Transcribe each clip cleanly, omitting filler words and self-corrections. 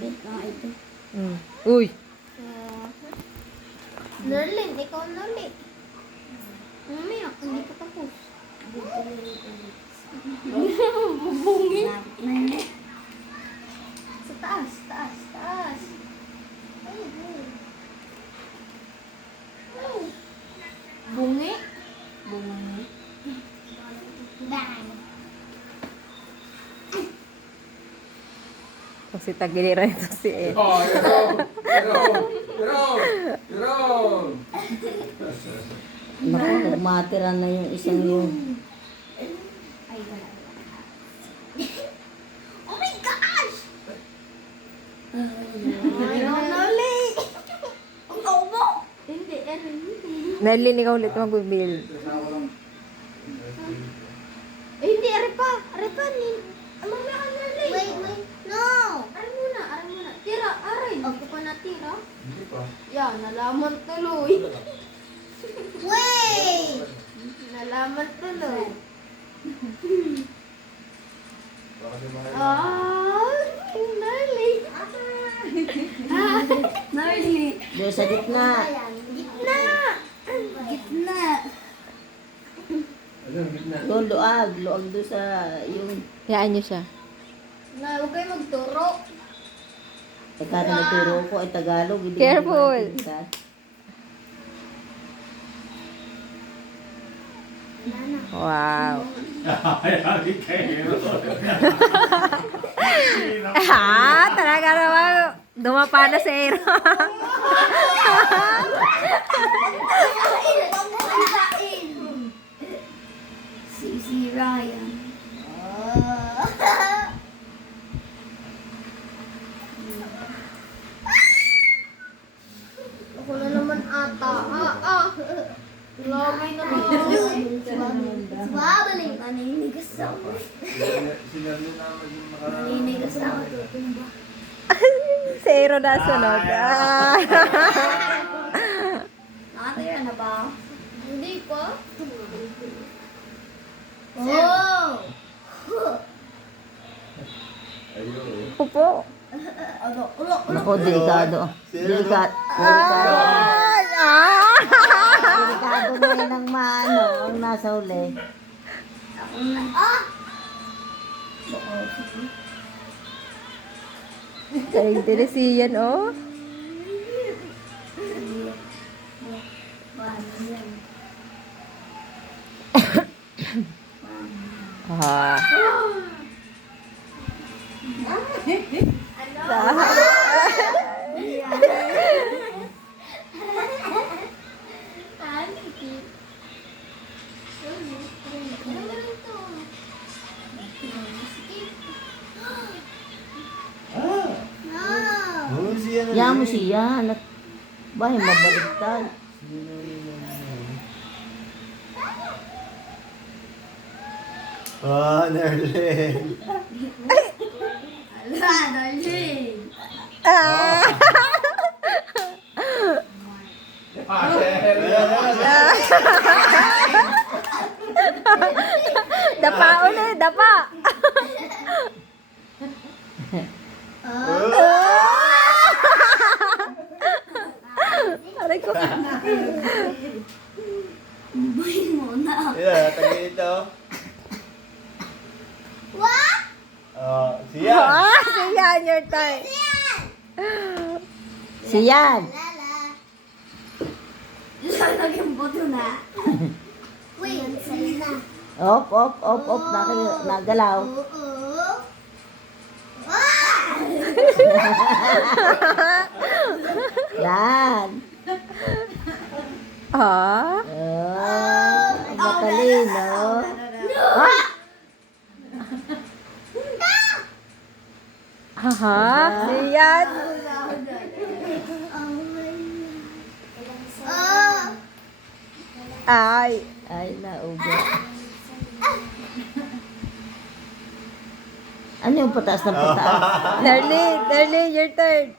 Bet na ito. Uy! Nerlin, ikaw Nerlin. Mamaya, hindi pa tapos. Bubungin. Sa taas, taas, taas. Bungi. Bungi. Bang. Kasi tagiliran ito si E. Oh, Naku, nagmatira na yung isang yun. Ay, wala. Oh my gosh! Ay, Nerlin. Ang naubo. Hindi, hindi. Nerlin, ikaw ulit magbibil. Eh, hindi, arepa. Arepa, mamaya ka Nerlin. Wait. No. Aray muna. Tira, aray. Ako pa natira. Hindi pa. Yan, nalaman tuloy. Wait! Nalaman tuloy. Baka di mahal. Nerlin. Nerlin. Doon sa gitna. Gitna. Gitna. Ayun, gitna. Doon, luag. Luag doon sa yung... Hayaan niyo siya. Na, huwag kayo magturo. Teka na nagturo ko ay Tagalog. Hindi ko Careful. maintindihan. Wow. Ayari kayo. Talaga naman. Dumapa na si Aaron. Si Ryan. Ako na naman ata. Lamay naman. Babalik. Naninigas ako. Sinarlo naman yung nakaraan. Naninigas ako. Si Aaron na sunod. Nakatira na ba? Hindi pa. Oh! Ayun. Pupo. Naku, delikado. Delikado. Ay! Delikado na yun ang maano, ang nasa huli. Kainteresiyan, oh. Ah. Oh, siya na. Yan mo siya. Bahay mabaliktad. Oh, Nerlin. Ah! Dapa ulit, dapa. Aray ko. Yeah, taga ito. What? Oh, siya. Siyan, your time. Siyan. Lalagyan po ito na. Wait, sa'yo na. Op. Nagalaw. Yan. Ah? Oh, matalino. Ah! Aha, siyan. Ay. Ay, naubo. Ano yung pataas na pataas? Darling, your turn.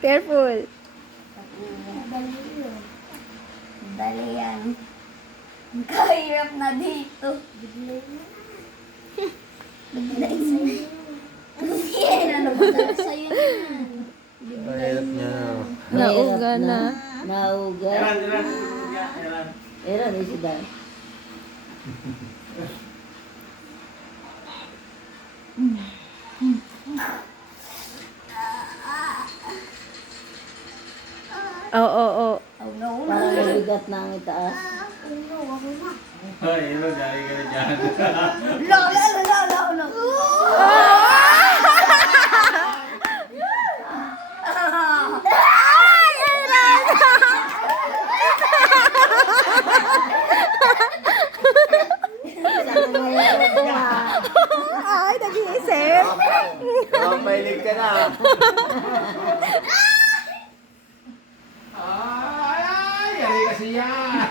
Careful. Dali yan. Kahirap na dito. Yan, ano ba talaga sa'yo yan? Mahirap niya na. Nauga na. Nauga. Eran. Eran, isi Dan. Oo. Oh no, Parang mabigat na ang itaas. oh no, ako na. Ay, ano, galing ka na dyan. No. Sana mahirap na. Ay, nag-iisip. Mapahilig ka na. Ay, kasi yan.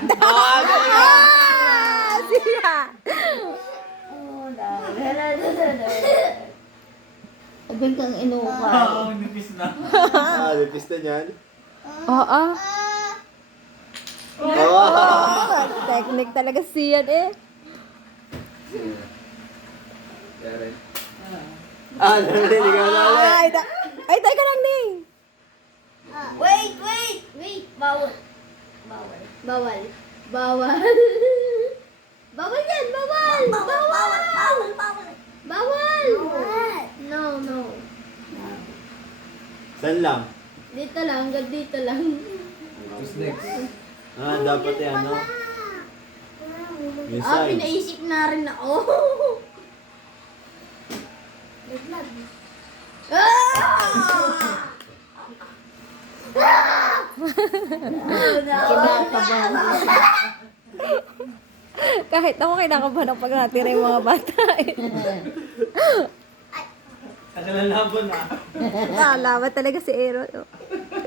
Siya. Abang kang inuka. Nipis na. Nipis na niyan. Oo. Oo. Technique talaga siyan eh. Narinig ka na ulit. Ay, teka lang, Ning. Wait. Bawal. Bawal yan, bawal. No. Saan lang? Dito lang, hanggang dito lang. Who's next? Dapat yan, no? Yung side. Pinaisip na rin ako. Kinakabahan. Kahit ako kinakabahan pag natira yung mga bata eh. Nakalalaban na. Nakalaban talaga si Aaron.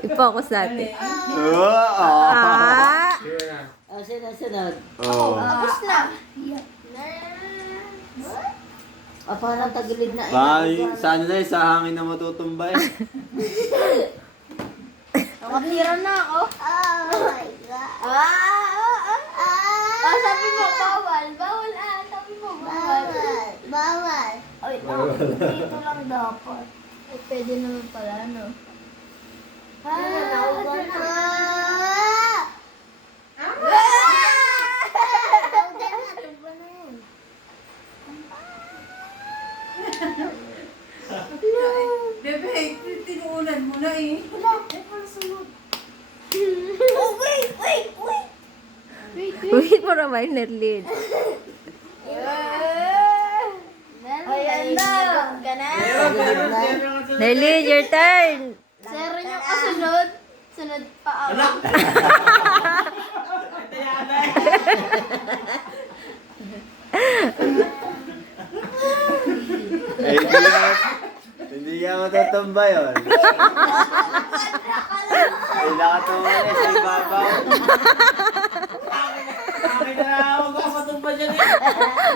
I-focus natin. Oo. Ah! O, sunod. Oo. Tapos na. O, parang tagilid na. Sa ano na sa hangin na matutumbay. Nakatira na ako. Oh my God. Sabi mo, bawal. Sabi mo, bawal. Ay, dito lang dapat. Ay, pwede naman pala, no? Nauga na. Bebe, tinuunan mo na eh. Wait mo naman, Nerlin. Ayan na. Nerlin, your turn. Sir, yung kasunod. Sunod pa ako. Eh, hindi ka matutumbay yun. Hindi nakatumuli sa ibabaw.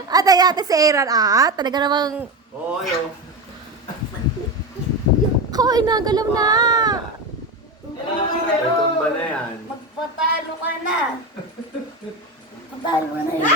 At ayate si Aaron. Talaga namang... Oo, yun. Hoy, nagalam na. Tumba na yan. Magpatalo ka na. Patalo na yun.